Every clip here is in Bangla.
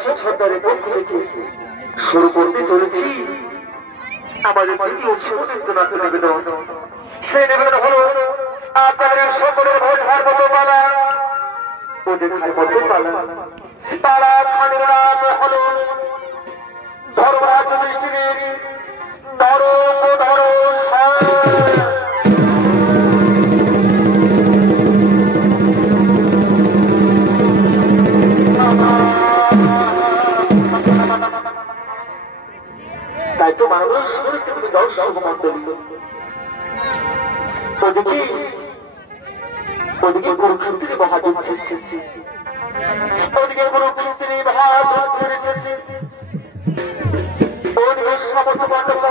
দর্শক সরকারের পক্ষ থেকে শুরু করতে চলেছি আমাদের দ্বিতীয় সুনির্দিষ্ট নাট্য নিবেদন। সেই নিবেদন হলো আপনাদের সকলের বোঝার মতো পালা ও দেখার মতো পালা। পালা খানের নাম হলো ধর্মরাজ যুধিষ্ঠিরের ধরো ধরো তাই তো মানুষ তুমি দর্শক মন্ডলী ওদিকে কুরুক্ষেত্রে মহাযুদ্ধের শেষে ওদিকে কুরুক্ষেত্রে মহাযুদ্ধের শেষে ওদিকে সমস্ত পাণ্ডব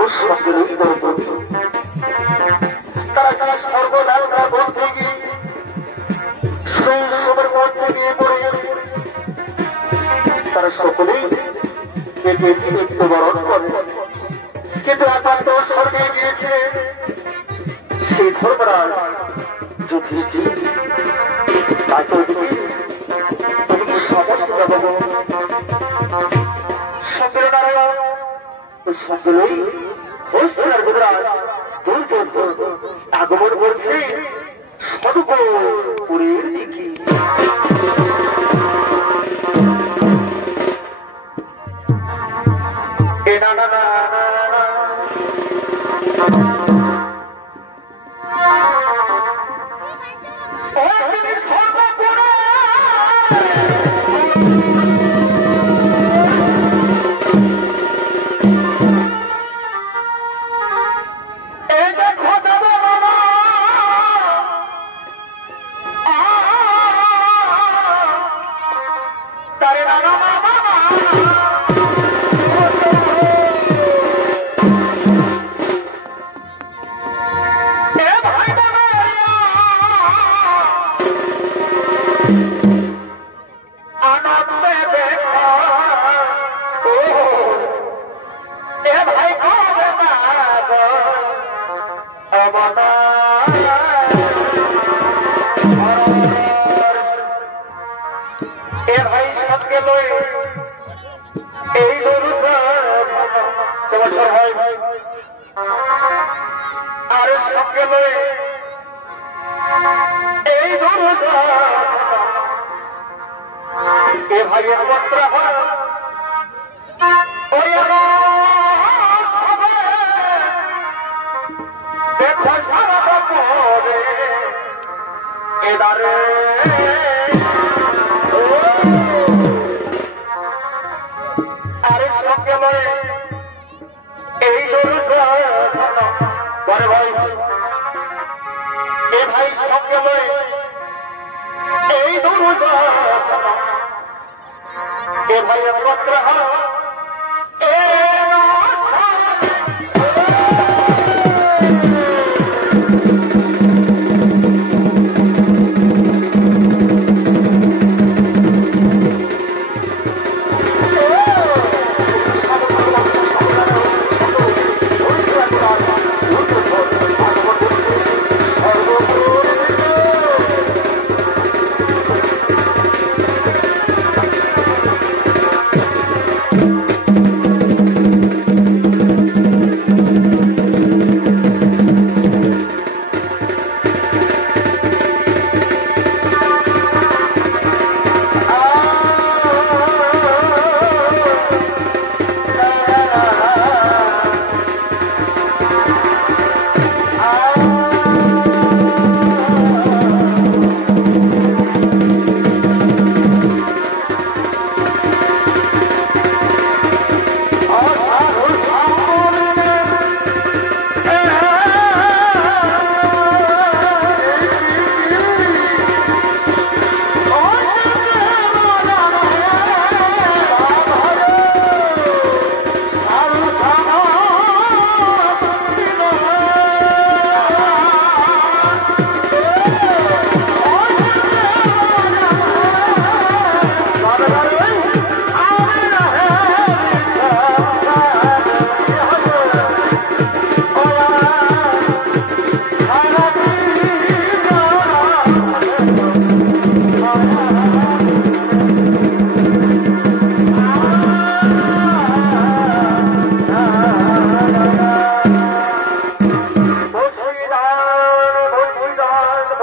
ওর সঙ্গে তারা সেই সর্বদালটা বলতে গিয়ে সেই সবের মধ্যে গিয়ে পড়ে তারা সকলেই মৃত্যুবরণ করে। কিন্তু একান্ত স্বর্গে গিয়েছিলেন সেই ধর্মরাজ যুধিষ্ঠির। তাকে ওদিকে সমস্ত সঙ্গে নারায়ণ ওই সঙ্গেই হস্তিনার যুবরাজ দুর্যোধন আগমন করছে স্বর্গপুরীর দিকে।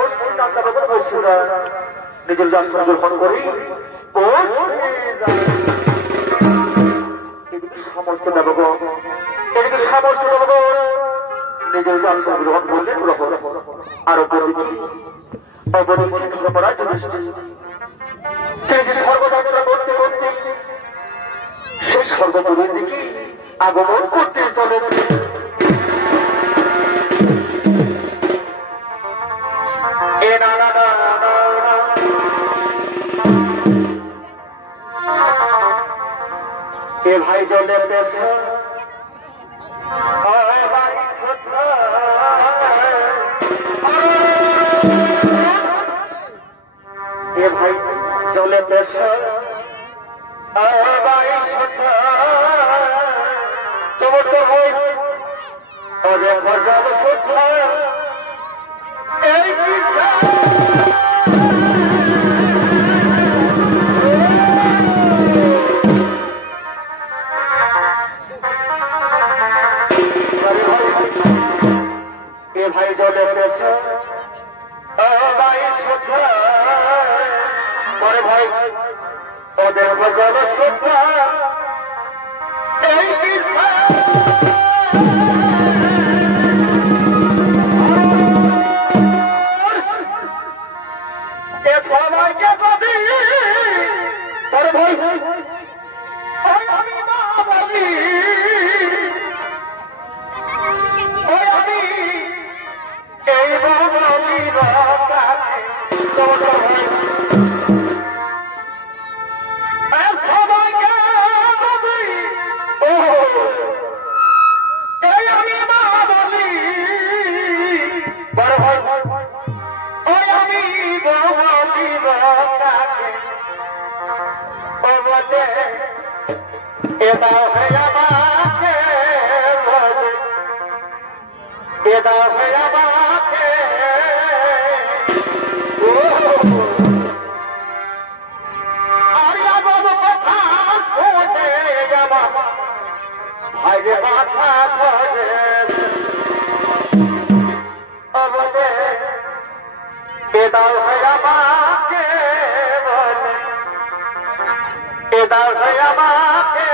বসছি কান্তা বাবার বসছি না নিজের দর্শন গ্রহণ করি সমস্ত দেবগণ এদিকে সমস্ত দেবগণ নিজের দর্শন গ্রহণ করলেন আর সর্বযাত্রা করতে করতে সেই স্বর্গপুরীর দিকে আগমন করতে চলেছে এ ভাই জলের দেশ এ ভাই জলের দেশ তোমার তো ভাই অনেক জল শ্রদ্ধা এই ভাই জলের দেশে ভাই শ্রদ্ধা পরে ভাই ওদের জল শ্রদ্ধা এই সবাইকে যদি পরে ভাই আমি না বলি এই বাবলি সবাইকে এই আমি বাবলি বড় ভাই ওই আমি বাবলি ও বলে এটা হয় আমাকে এটা হয় আমাকে আরিয়া বাবু কথা শোনে যাবা ভাইরে মাথা ধরে বলে এটা হয় আমাকে বলে এটা হয় আমাকে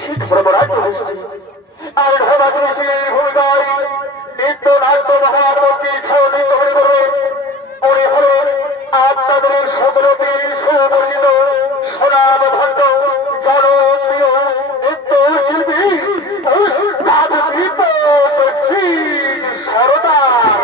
শিখ ব্রহ্মরাজ আর ভূমিকায় নিত্য নাট্য মহামূর্তি নৃত্য করবে পরে হল আপনাদের সকল বীর সুপরিচিত সোনাম ভণ্ড জনপ্রিয় নৃত্য শিল্পী শ্রী সরদার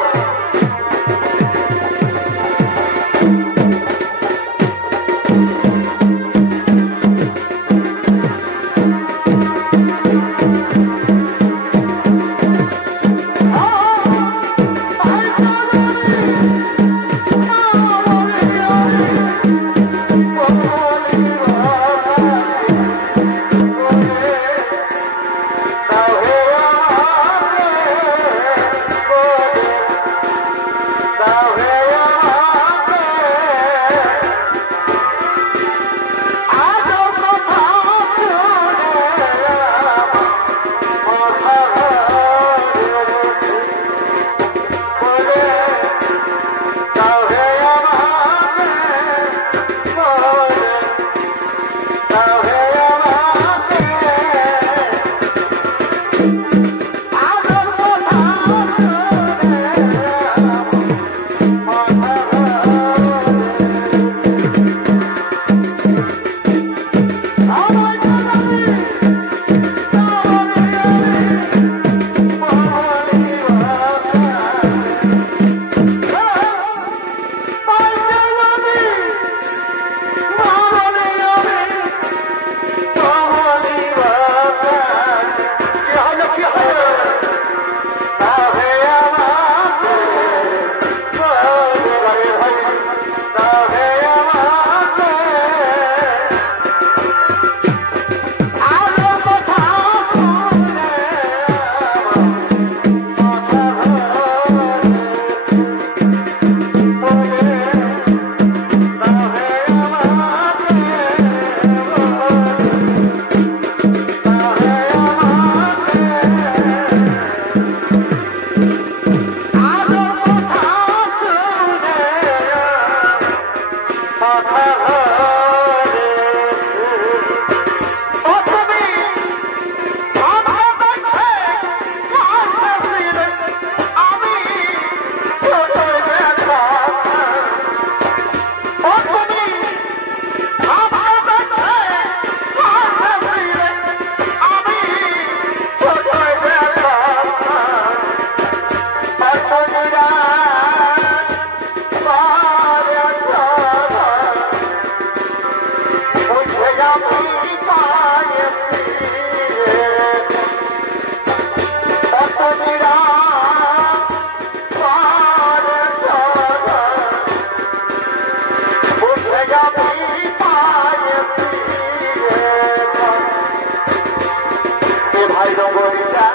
নগরীটা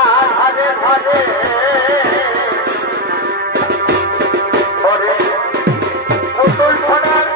আর ভাজে ভাজে পুতুল ফোনার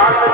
What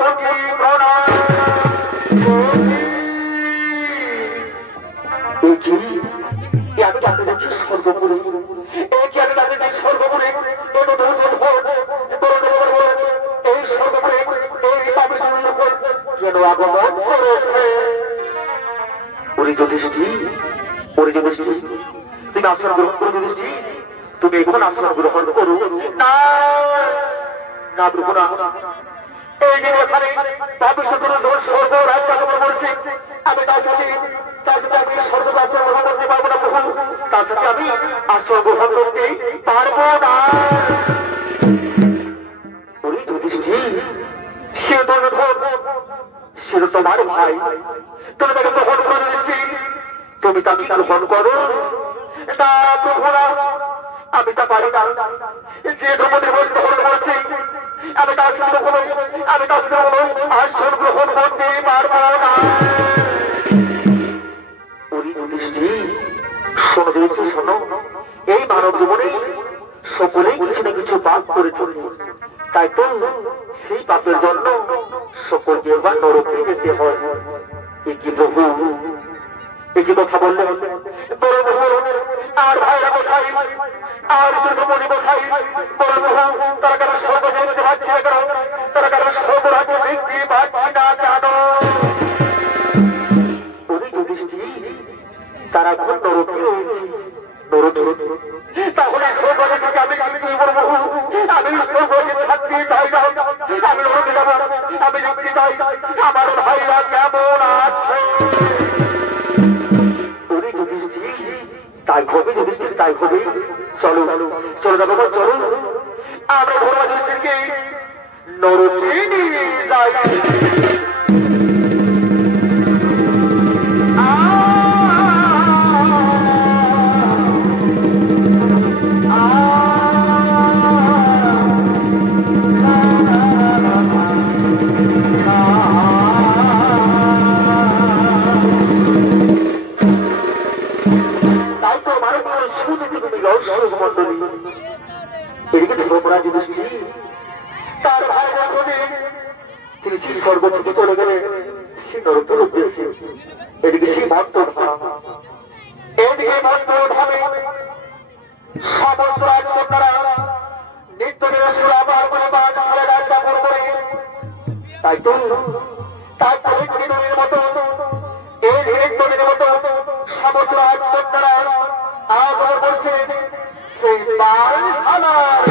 কোটি প্রণাম। আমি তাকে দেখছি স্বর্গপুরে, আমি তাকে দেখছি স্বর্গপুরে, এই স্বর্গপুরে কেন আগমন করেছে? তুমি আশ্রম গ্রহণ করো যুধিষ্ঠির, তুমি এখন আশ্রম গ্রহণ করো। না না প্রভু না, এই যে এখানে ভবিষ্যৎ স্বর্গ রাজ্য আগমন করেছে, আমি তার সাথে আমি স্বর্গ আশ্রম গ্রহণ করতে পারবো না প্রভু, তার সাথে আমি আশ্রম গ্রহণ করতে পারবো না। যুধিষ্ঠির সে তো তোমার ভাই, তুমি তাকে গ্রহণ করো যুধিষ্ঠির, তুমি তাকে গ্রহণ করো। না প্রভু না, আমি তা পারি না, যে দ্রৌপদীর বই গ্রহণ করছি আমি তার সাথে আশ্রম গ্রহণ করতে পারবো না। শোনো যুধিষ্ঠির, শোনো, এই মানব জীবনে সকলেই কিছু না কিছু পাপ করে চলে, তাই তো সেই পাপের জন্য সকলকে এবার নরকে যেতে হয়। কি প্রভু এই যে কথা বললে, আর ভাইরা কোথায়, আর দুর্গমণি কোথায়? বড় প্রভু তারা কেন স্বর্গ দেখতে পাচ্ছে না, কেন তারা কেন স্বর্গরাজ্য দেখতে পাচ্ছে না কেন? যুধিষ্ঠির তারা এখন নরকে রয়েছে, তাহলে স্বর্গে থেকে আমি কি করবো? আমি স্বর্গে থাকতে চাই না, আমি নরকে যাবো, আমি দেখতে চাই আমার ভাইরা কেমন আছে। তাই হবে যুধিষ্ঠির, তাই হবে। চলো চলো যাবো, চলো আমরা ধর্ম যুধিষ্ঠিরকে নরকে নিয়ে যাই। তার ভাই তিনি সেই স্বর্গ থেকে চলে গেলেন সেই নরকের উদ্দেশ্যে। এদিকে সেই ভক্তধাম, এদিকে ভক্তধামে সমস্ত রাজকন্যারা নিত্য নিরসুর আবার করে যাপন করে। তাই তো মতো এই মতো সমস্ত রাজকন্যারা আগমন করছে সেই পালশালায়।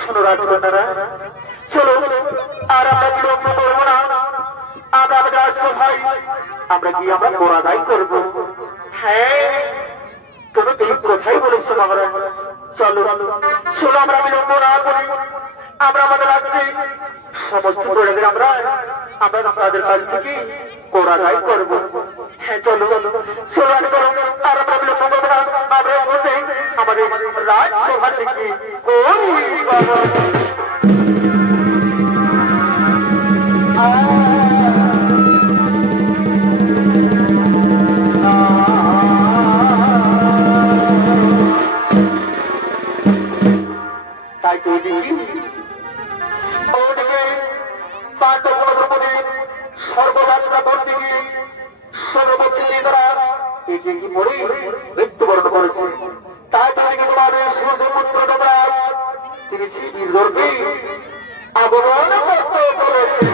শোনো রাজকন্যারা, চলো আর আমরা বিলম্ব করবো না, আমরা রাজসভায় আমরা কি আমরা কোরাদাই করবো। হ্যাঁ, তুমি ঠিক কথাই বলেছো মহারাজ। চলো চলো আমরা বিলম্ব না করি, আমরা আমাদের রাজ্যে সমস্ত প্রজাদের আমরা আমরা তাদের কাছ থেকে কোরাদাই করবো। হ্যাঁ চলো চলো চলো আর আমরা বিলম্ব করবো না, আমরা আমাদের রাজসভা থেকে করি বাবা। তাই তো দেখি ওদিকে পাণ্ডব দ্রৌপদী সর্বযাত্রা করতে গিয়ে সর্বপক্ষে তারা একে কি পড়ে মৃত্যুবরণ করেছে। তাই তাদেরকে তোমাদের সূর্যপুত্র যমরাজ তিনি শিবির ধরবে আগমন করতে করেছে।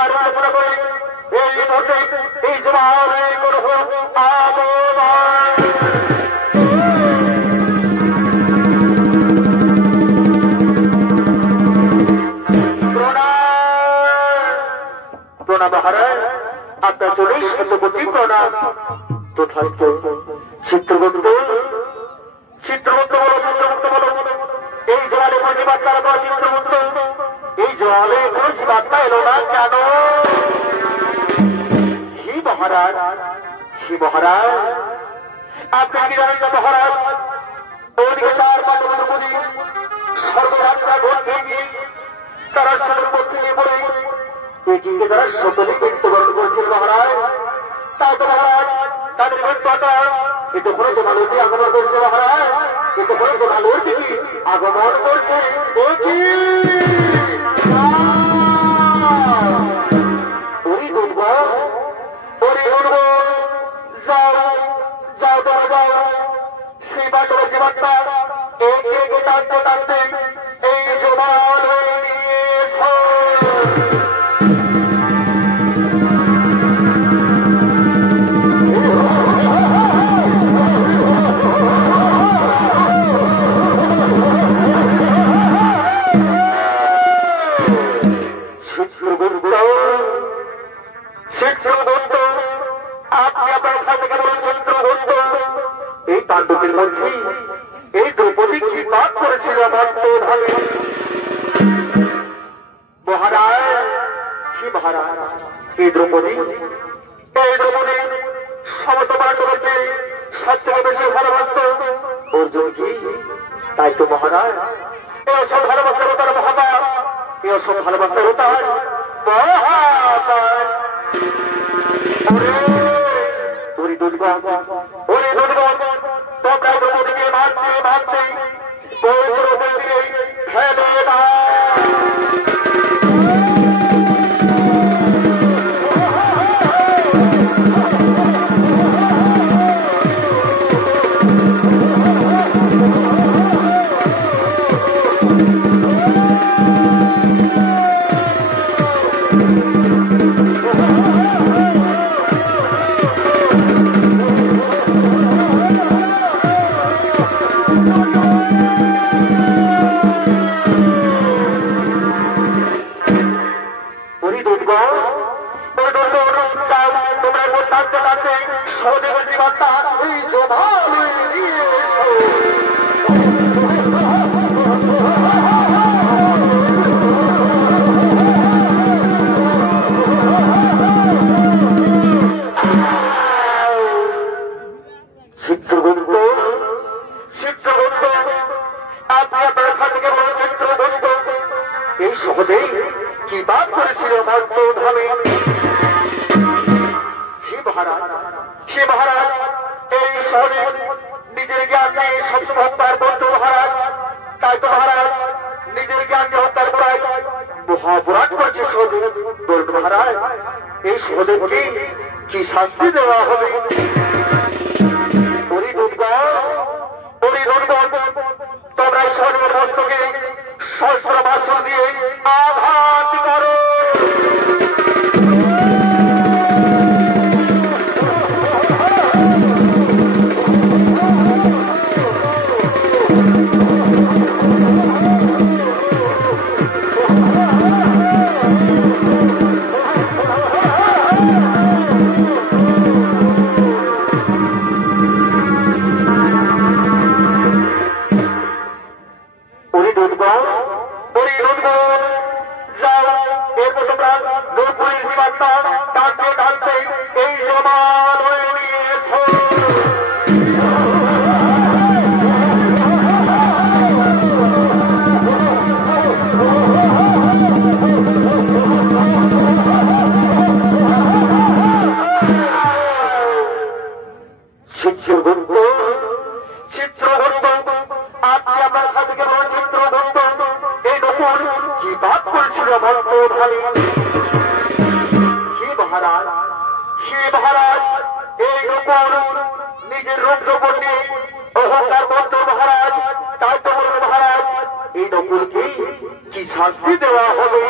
আর কল্পনা করে এই মুহূর্তে এই জমালে করব আহ্বান। প্রণাম মহারাজ, আপনার 40 প্রণাম। তথাস্ত। চিত্রগুপ্ত চিত্রগুপ্ত বলো, চিত্রগুপ্ত বলো, এই জলে কোনো জীবাত্মা এলো না? চিত্রগুপ্ত, এই জলে কোনো জীবাত্মা এলো না কেন? হি মহারাজ, হি মহারাজ, আপনি কি জানেন না মহারাজ? ওদিকে 4 পাণ্ডব দ্রৌপদী সর্বরাজরা ভোট দিয়ে গিয়ে তারা সমুদ্র থেকে পড়ে এটিকে তারা সকলে মৃত্যুবরণ করেছিল মহারাজ। তাও তো মহারাজ তাদের মৃত্যুটা এতে করে জমালুর দিকে আগমন করছে মহারাজ, এতে করে জমালুর দিকে আগমন করছে। ওরে দুর্গ, ওরে দুর্গ, যাও যাও তোমরা যাও, সেই পাণ্ডব জীবাত্মা একে একে টানতে টানতে এই জমাল হয়ে নিয়েছ। আপনি আপনার ওখান থেকে বলুন চিত্রগুপ্ত, এই পাণ্ডবদের মধ্যে এই দ্রৌপদী কি পাপ করেছিল ভাবে? মহারাজ, কি মহারাজ, এই দ্রৌপদী সমস্ত পাণ্ডবের চেয়ে সব থেকে বেশি ভালোবাসত অর্জুন কি? তাই তো মহারাজ এসব ভালোবাসার তার মহাপাপ, এসব ভালোবাসার তার মহাপাপ। ওরে দুর্গম, ওরে দুর্গম, তোমরা দ্রৌপদীকে মারতে মারতে পবিত্র মন্দিরে ফেলে দাও। এই সহদেবকে কি শাস্তি দেওয়া হবে? তোমরা সহদেবের মস্তকে সহস্র বাসন দিয়ে আঘাত করো। নিজের রূপ গোপন নিয়ে অহংকার করত মহারাজ, তাই তো বলল মহারাজ এই নকুলকে কি শাস্তি দেওয়া হবে?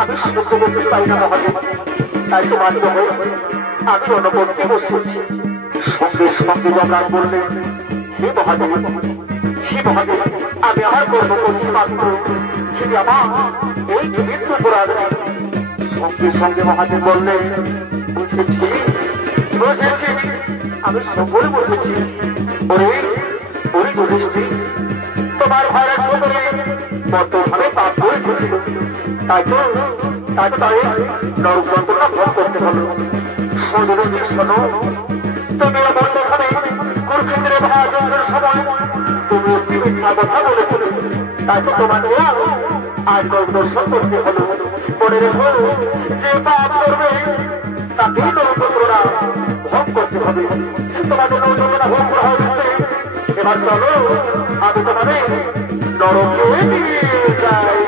আমি সহ্য করতে পারি না মহাদেব। তাই তো বাধ্য হয়ে আমি অন্য করতে বসেছি। সঙ্গে সঙ্গে যমরাজ বললেন, হে মহাদেব, হে মহাদেব, আমি আমার কর্ম করছি মাত্র, কিন্তু আমার এই মৃত্যু অপরাধ। সঙ্গে সঙ্গে মহাদেব বললেন, বুঝেছি বুঝেছি, আমি সকলে বুঝেছি। ওরে ওরে যুধিষ্ঠির, তোমার ভাইয়ের সকলে বর্তমানে পাপ করেছিল, তাই তো তাই নরক যন্ত্রণা ভোগ করতে হলো। সুযুধিষ্ঠির শোনো, তুমি বর্তমানে কুরুক্ষেত্রে মহাযজ্ঞের সময় তুমি একটি মিথ্যা কথা বলেছিলে, তাই তো তোমাকে আজ নরক দর্শন করতে হলো। মনে রেখো, যে পাপ করবে তাকেই নরক যন্ত্রণা ভোগ করতে হবে। তোমাদের নরক যন্ত্রণা ভোগ করা হয়েছে, এবার চলো আমি তোমাদের নরকে নিয়ে যাই।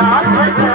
Not